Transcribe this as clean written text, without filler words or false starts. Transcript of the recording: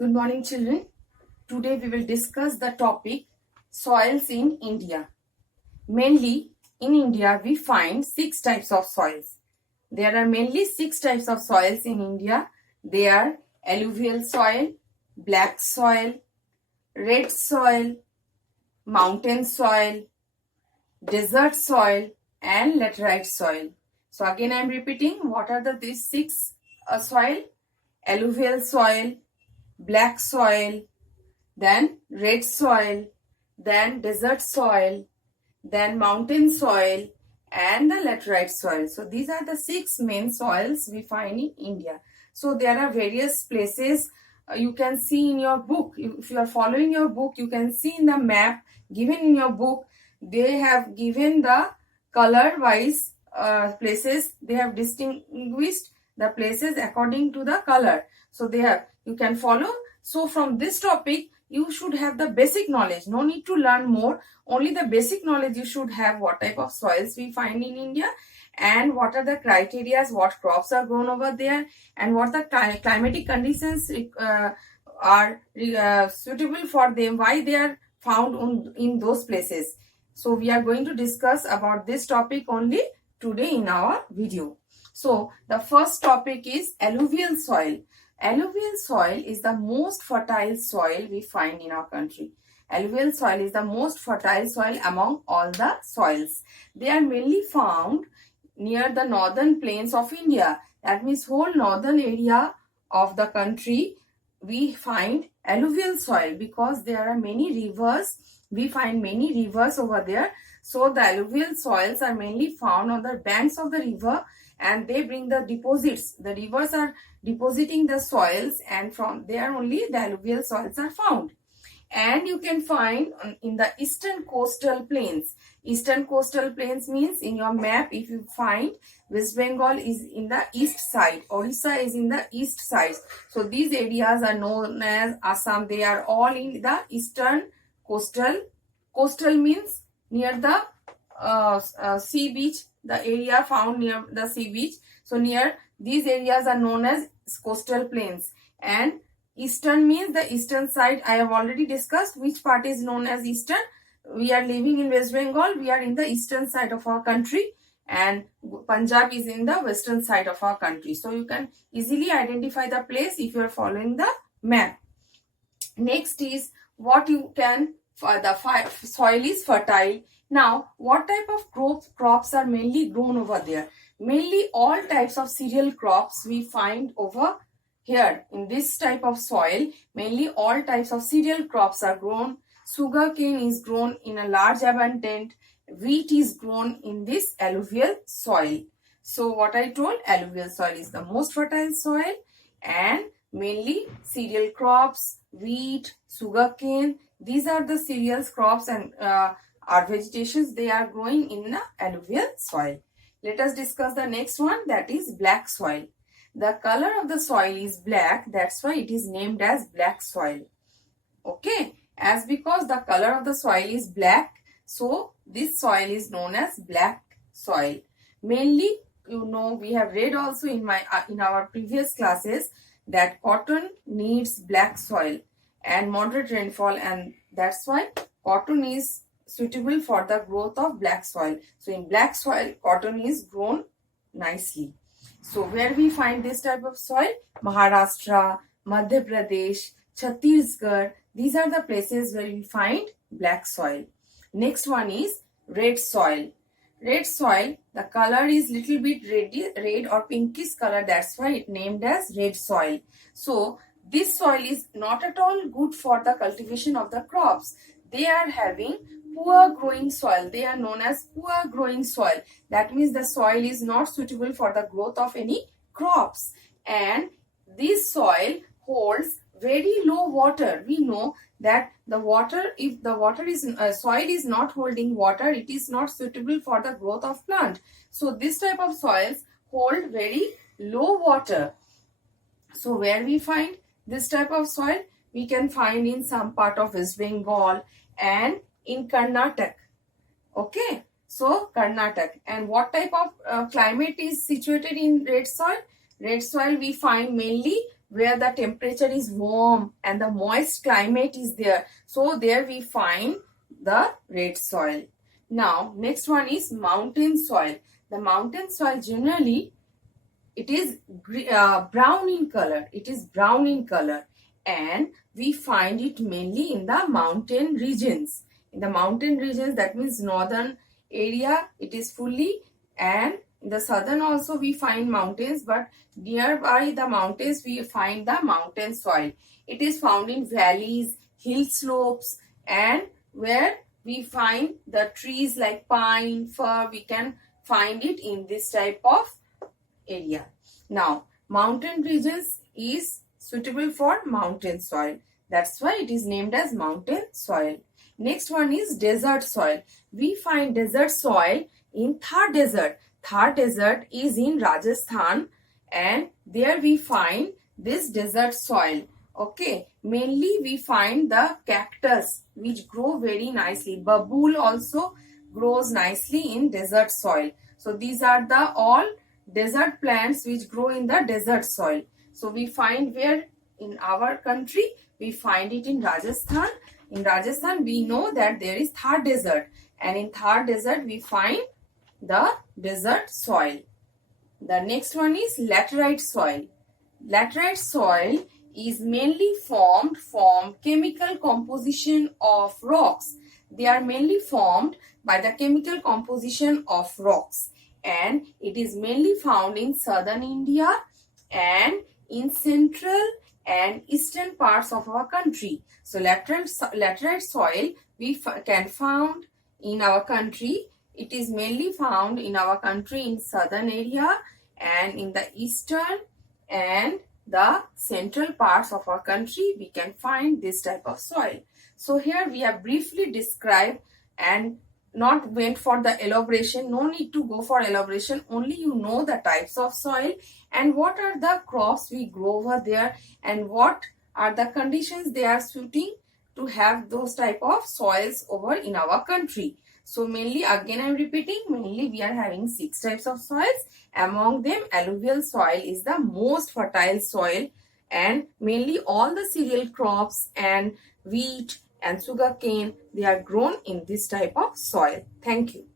Good morning, children. Today we will discuss the topic soils in India. Mainly in India, we find 6 types of soils. There are mainly 6 types of soils in India. They are alluvial soil, black soil, red soil, mountain soil, desert soil, and laterite soil. So again, I am repeating. What are these 6 soil? Alluvial soil, black soil, then red soil, then desert soil, then mountain soil, and the laterite soil. So these are the 6 main soils we find in India. So there are various places you can see in your book. If you are following your book, you can see in the map given in your book, they have given the color wise places. They have distinguished the places according to the color. So you can follow. So from this topic, you should have the basic knowledge. No need to learn more. Only the basic knowledge you should have. What type of soils we find in India, and what are the criteria, what crops are grown over there, and what the climatic conditions are suitable for them, why they are found in those places. So we are going to discuss about this topic only today in our video. So the first topic is alluvial soil. Alluvial soil is the most fertile soil we find in our country. Alluvial soil is the most fertile soil among all the soils. They are mainly found near the northern plains of India. That means whole northern area of the country we find alluvial soil, because there are many rivers. We find many rivers over there. So the alluvial soils are mainly found on the banks of the river, and they bring the deposits. The rivers are depositing the soils, and from there only the alluvial soils are found. And you can find in the eastern coastal plains. Eastern coastal plains means, in your map, if you find, West Bengal is in the east side, Orissa is in the east side. So these areas are known as Assam. They are all in the eastern coastal. Coastal means near the sea beach, the area found near the sea beach. So near these areas are known as coastal plains. And eastern means the eastern side. I have already discussed which part is known as eastern. We are living in West Bengal. We are in the eastern side of our country, and Punjab is in the western side of our country. So you can easily identify the place if you are following the map. Next is what you can, the soil is fertile. Now, what type of crops are mainly grown over there? Mainly all types of cereal crops we find over here in this type of soil. Mainly all types of cereal crops are grown. Sugarcane is grown in a large abundance. Wheat is grown in this alluvial soil. So what I told, alluvial soil is the most fertile soil, and mainly cereal crops, wheat, sugarcane, these are the cereals crops, and our vegetations, they are growing in the alluvial soil. Let us discuss the next one, that is black soil. The color of the soil is black, that's why it is named as black soil. Okay, as because the color of the soil is black, so this soil is known as black soil. Mainly, we have read also in our previous classes that cotton needs black soil and moderate rainfall, and that's why cotton is suitable for the growth of black soil. So in black soil, cotton is grown nicely. So where we find this type of soil? Maharashtra, Madhya Pradesh, Chhattisgarh. These are the places where we find black soil. Next one is red soil. Red soil, the color is little bit red or pinkish color. That's why it named as red soil. So this soil is not at all good for the cultivation of the crops. They are having poor growing soil. They are known as poor growing soil. That means the soil is not suitable for the growth of any crops. And this soil holds very low water. We know that the water, if the water is soil is not holding water, it is not suitable for the growth of plant. So this type of soils hold very low water. So where we find this type of soil? We can find in some part of West Bengal and in Karnataka. Okay, so Karnataka. And what type of climate is situated in red soil? Red soil we find mainly where the temperature is warm and the moist climate is there. So there we find the red soil. Now next one is mountain soil. The mountain soil generally it is brown in color. It is brown in color, and we find it mainly in the mountain regions. In the mountain regions, that means northern area, it is fully, and in the southern also we find mountains, but nearby the mountains we find the mountain soil. It is found in valleys, hill slopes, and where we find the trees like pine, fir, we can find it in this type of area. Now, mountain regions is suitable for mountain soil. That's why it is named as mountain soil. Next one is desert soil. We find desert soil in Thar Desert. Thar Desert is in Rajasthan, and there we find this desert soil. Okay, mainly we find the cactus which grow very nicely. Babool also grows nicely in desert soil. So these are the all desert plants which grow in the desert soil. So we find where in our country, we find it in Rajasthan. In Rajasthan, we know that there is Thar Desert, and in Thar Desert we find the desert soil. The next one is laterite soil. Laterite soil is mainly formed from chemical composition of rocks. They are mainly formed by the chemical composition of rocks, and it is mainly found in southern India and in central and eastern parts of our country. So laterite soil we can found in our country. It is mainly found in our country in southern area and in the eastern and the central parts of our country we can find this type of soil. So here we have briefly described and not went for the elaboration. No need to go for elaboration. Only you know the types of soil and what are the crops we grow over there and what are the conditions they are suiting to have those type of soils over in our country. So mainly, again I am repeating, mainly we are having 6 types of soils. Among them, alluvial soil is the most fertile soil, and mainly all the cereal crops and wheat and sugarcane, they are grown in this type of soil. Thank you.